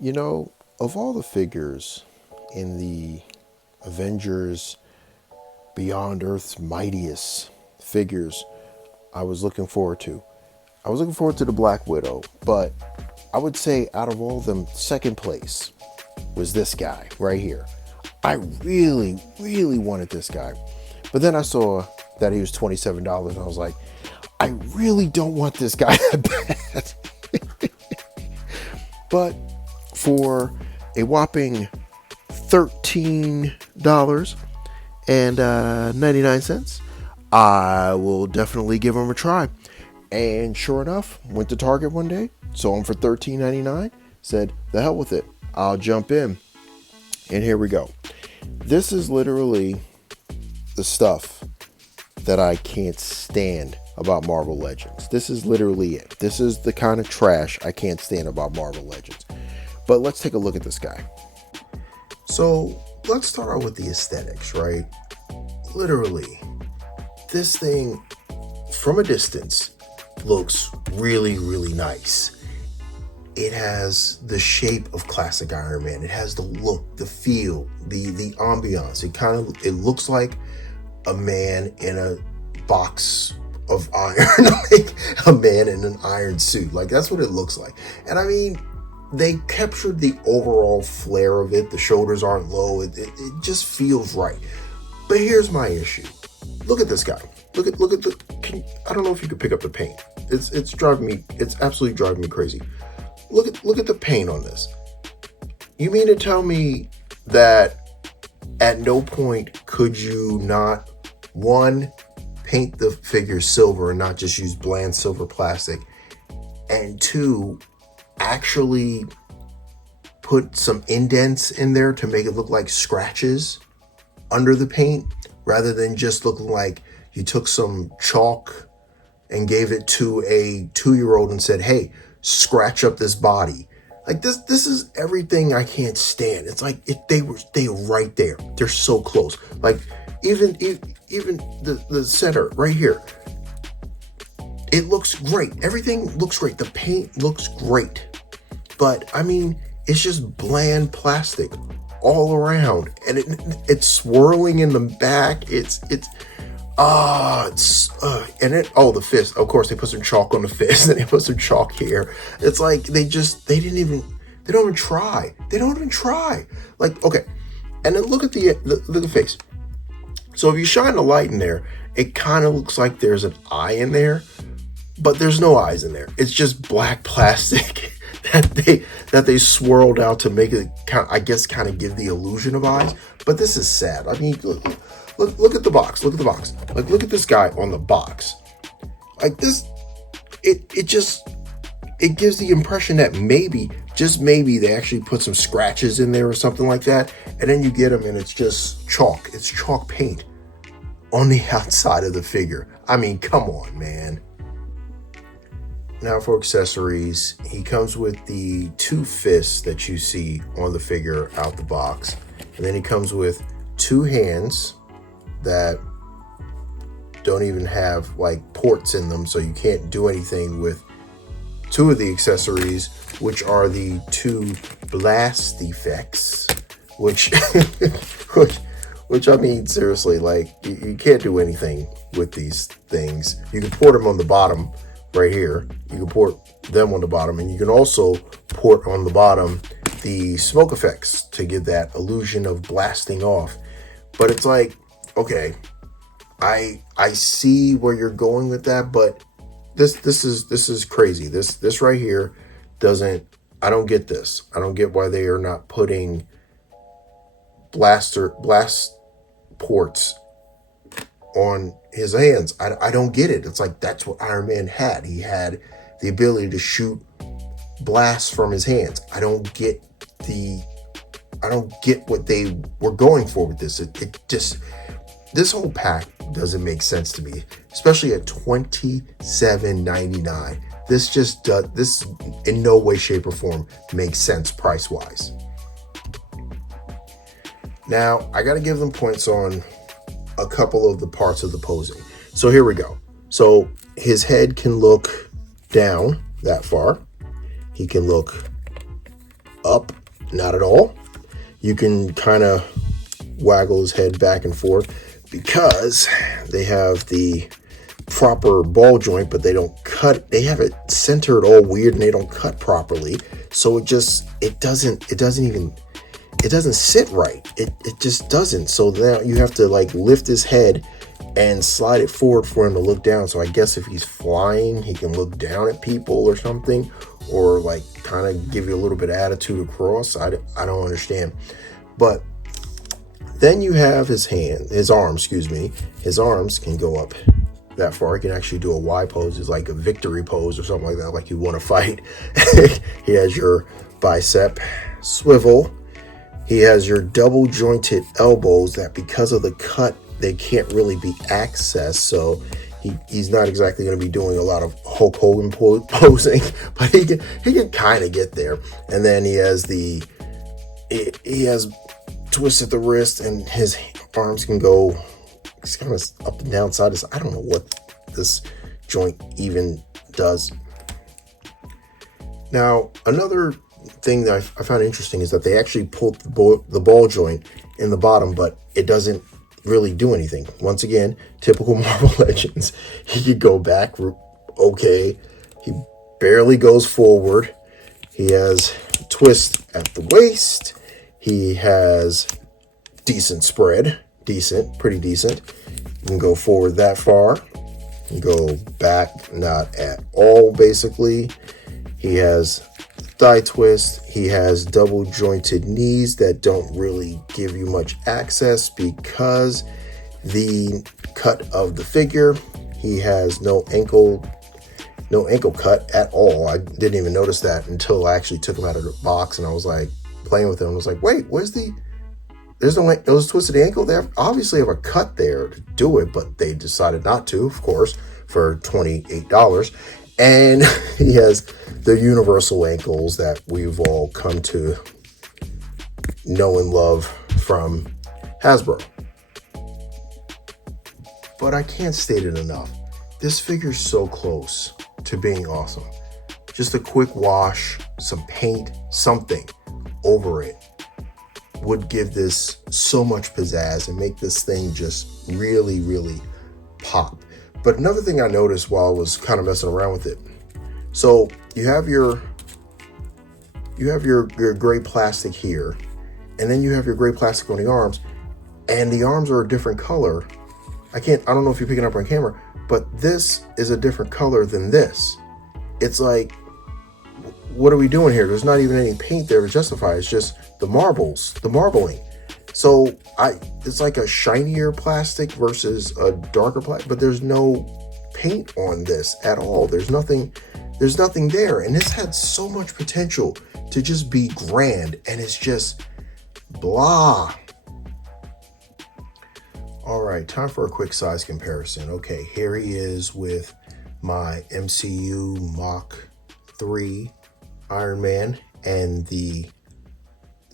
You know, of all the figures in the Avengers Beyond Earth's Mightiest figures, I was looking forward to. I was looking forward to the Black Widow, but I would say out of all of them, second place was this guy right here. I really, really wanted this guy. But then I saw that he was $27 and I was like, I really don't want this guy that bad. But for a whopping $13.99, I will definitely give him a try. And sure enough, went to Target one day, saw him for $13.99, said, the hell with it, I'll jump in. And here we go. This is literally the stuff that I can't stand about Marvel Legends. This is literally it. This is the kind of trash I can't stand about Marvel Legends. But let's take a look at this guy. So let's start out with the aesthetics, right? Literally, this thing from a distance looks really, really nice. It has the shape of classic Iron Man. It has the look, the feel, the ambiance. It looks like a man in a box of iron, like a man in an iron suit. Like that's what it looks like. And I mean, they captured the overall flair of it. The shoulders aren't low. It just feels right. But here's my issue. Look at this guy. Look at the. I don't know if you could pick up the paint. It's driving me. It's absolutely driving me crazy. Look at the paint on this. You mean to tell me that at no point could you not, one, paint the figure silver and not just use bland silver plastic, and two, actually put some indents in there to make it look like scratches under the paint, rather than just looking like you took some chalk and gave it to a 2-year-old and said, hey, scratch up this body. Like this is everything I can't stand. It's like they were right there. They're so close. Like even the center right here, it looks great. Everything looks great. The paint looks great. But I mean, it's just bland plastic all around, and it's swirling in the back. The fist. Of course, they put some chalk on the fist, and they put some chalk here. It's like they don't even try. They don't even try. Like, okay, and then look at the face. So if you shine the light in there, it kind of looks like there's an eye in there, but there's no eyes in there. It's just black plastic that they swirled out to make it kind of give the illusion of eyes. But this is sad. I mean, look at the box. Look at the box. Like, look at this guy on the box. Like this, it gives the impression that maybe, just maybe, they actually put some scratches in there or something like that. And then you get him and it's just chalk. It's chalk paint on the outside of the figure. I mean, come on, man. Now for accessories, he comes with the 2 fists that you see on the figure out the box. And then he comes with 2 hands that don't even have like ports in them, so you can't do anything with 2 of the accessories, which are the 2 blast effects, which I mean, seriously, like you can't do anything with these things. You can port them on the bottom right here. You can port them on the bottom, and you can also port on the bottom the smoke effects to give that illusion of blasting off. But it's like, okay, I see where you're going with that, but this is crazy. This right here I don't get this. I don't get why they are not putting blast ports on his hands. I don't get it. It's like that's what Iron Man had. He had the ability to shoot blasts from his hands. I don't get what they were going for with this. This whole pack doesn't make sense to me, especially at $27.99. This in no way, shape, or form makes sense price wise. Now I got to give them points on a couple of the parts of the posing. So here we go. So his head can look down that far. He can look up, not at all. You can kind of waggle his head back and forth because they have the proper ball joint, but they don't cut. They have it centered all weird and they don't cut properly. So it doesn't sit right. It just doesn't. So now you have to like lift his head and slide it forward for him to look down. So I guess if he's flying, he can look down at people or something, or like kind of give you a little bit of attitude across. I don't understand. But then you have his arms can go up that far. He can actually do a Y pose. It's like a victory pose or something like that, like you want to fight. He has your bicep swivel. He has your double jointed elbows that because of the cut, they can't really be accessed. So he's not exactly going to be doing a lot of Hulk Hogan posing, but he can kind of get there. And then he has twist at the wrist, and his arms can go, it's kind of up and down side. I don't know what this joint even does. Now, another thing that I found interesting is that they actually pulled the ball joint in the bottom, but it doesn't really do anything. Once again, typical Marvel Legends. He could go back, okay. He barely goes forward. He has twist at the waist. He has decent spread. Pretty decent. You can go forward that far. You go back, not at all, basically. He has thigh twist. He has double jointed knees that don't really give you much access because the cut of the figure. He has no ankle cut at all. I didn't even notice that until I actually took him out of the box and I was like playing with him. I was like, wait, there's no twisted ankle. They obviously have a cut there to do it, but they decided not to, of course, for $28. And he has the universal ankles that we've all come to know and love from Hasbro. But I can't state it enough. This figure's so close to being awesome. Just a quick wash, some paint, something over it would give this so much pizzazz and make this thing just really, really pop. But another thing I noticed while I was kind of messing around with it. So you have your gray plastic here, and then you have your gray plastic on the arms, and the arms are a different color. I don't know if you're picking up on camera, but this is a different color than this. It's like, what are we doing here? There's not even any paint there to justify. It's just the marbling. So it's like a shinier plastic versus a darker plastic, but there's no paint on this at all. There's nothing there. And this had so much potential to just be grand, and it's just blah. All right, time for a quick size comparison. Okay, here he is with my MCU Mach 3 Iron Man and the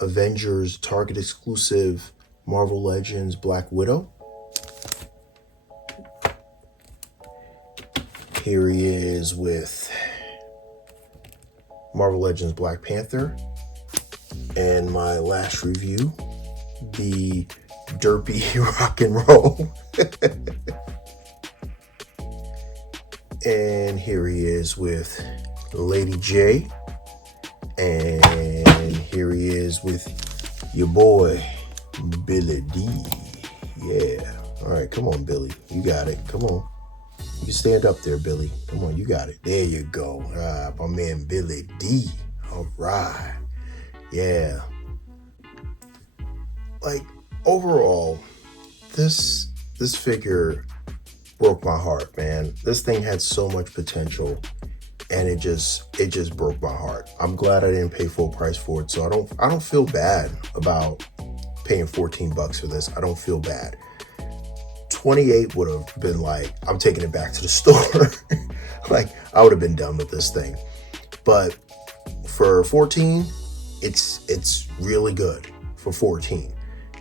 Avengers Target exclusive Marvel Legends Black Widow. Here he is with Marvel Legends Black Panther. And my last review, the Derpy Rock and Roll. And here he is with Lady J. And here he is with your boy, Billy D. Yeah. All right, come on, Billy. You got it. Come on. You can stand up there, Billy. Come on, you got it. There you go. My man, Billy D. All right. Yeah. Like, overall, this figure broke my heart, man. This thing had so much potential, and it just broke my heart. I'm glad I didn't pay full price for it, so I don't feel bad about paying $14 for this. I don't feel bad. 28 would have been like, I'm taking it back to the store. Like, I would have been done with this thing. But for 14, it's really good for 14.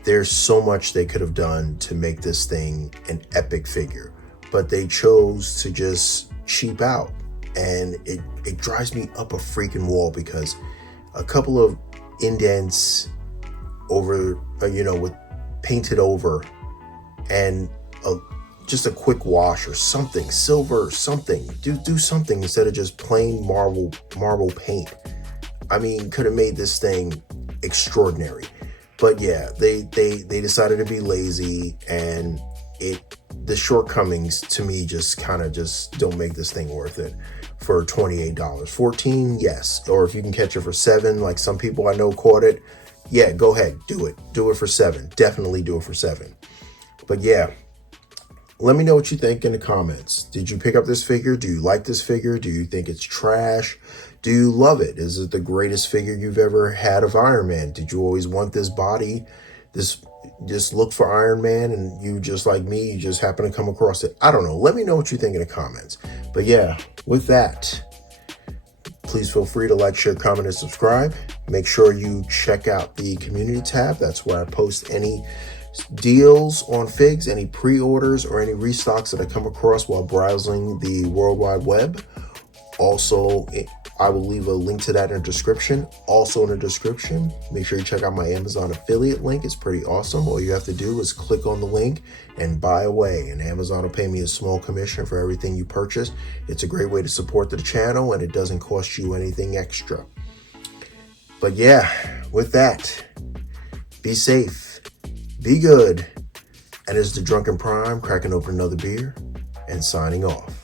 There's so much they could have done to make this thing an epic figure, but they chose to just cheap out. And it drives me up a freaking wall, because a couple of indents over, with painted over, and just a quick wash or something, silver, something. Do something instead of just plain marble paint. I mean, could have made this thing extraordinary. But yeah, they decided to be lazy, and the shortcomings to me just don't make this thing worth it for $28. $14, yes. Or if you can catch it for $7, like some people I know caught it, yeah, go ahead, do it. Do it for $7. Definitely do it for $7. But yeah, let me know what you think in the comments. Did you pick up this figure? Do you like this figure? Do you think it's trash? Do you love it? Is it the greatest figure you've ever had of Iron Man? Did you always want this body, just look for Iron Man, and you, just like me, you just happen to come across it? I don't know. Let me know what you think in the comments. But yeah, with that, please feel free to like, share, comment, and subscribe. Make sure you check out the community tab. That's where I post any deals on figs, any pre-orders, or any restocks that I come across while browsing the World Wide Web. Also, I will leave a link to that in the description. Also in the description, make sure you check out my Amazon affiliate link. It's pretty awesome. All you have to do is click on the link and buy away, and Amazon will pay me a small commission for everything you purchase. It's a great way to support the channel, and it doesn't cost you anything extra. But yeah, with that, be safe, be good, and it's the Drunken Prime cracking open another beer and signing off.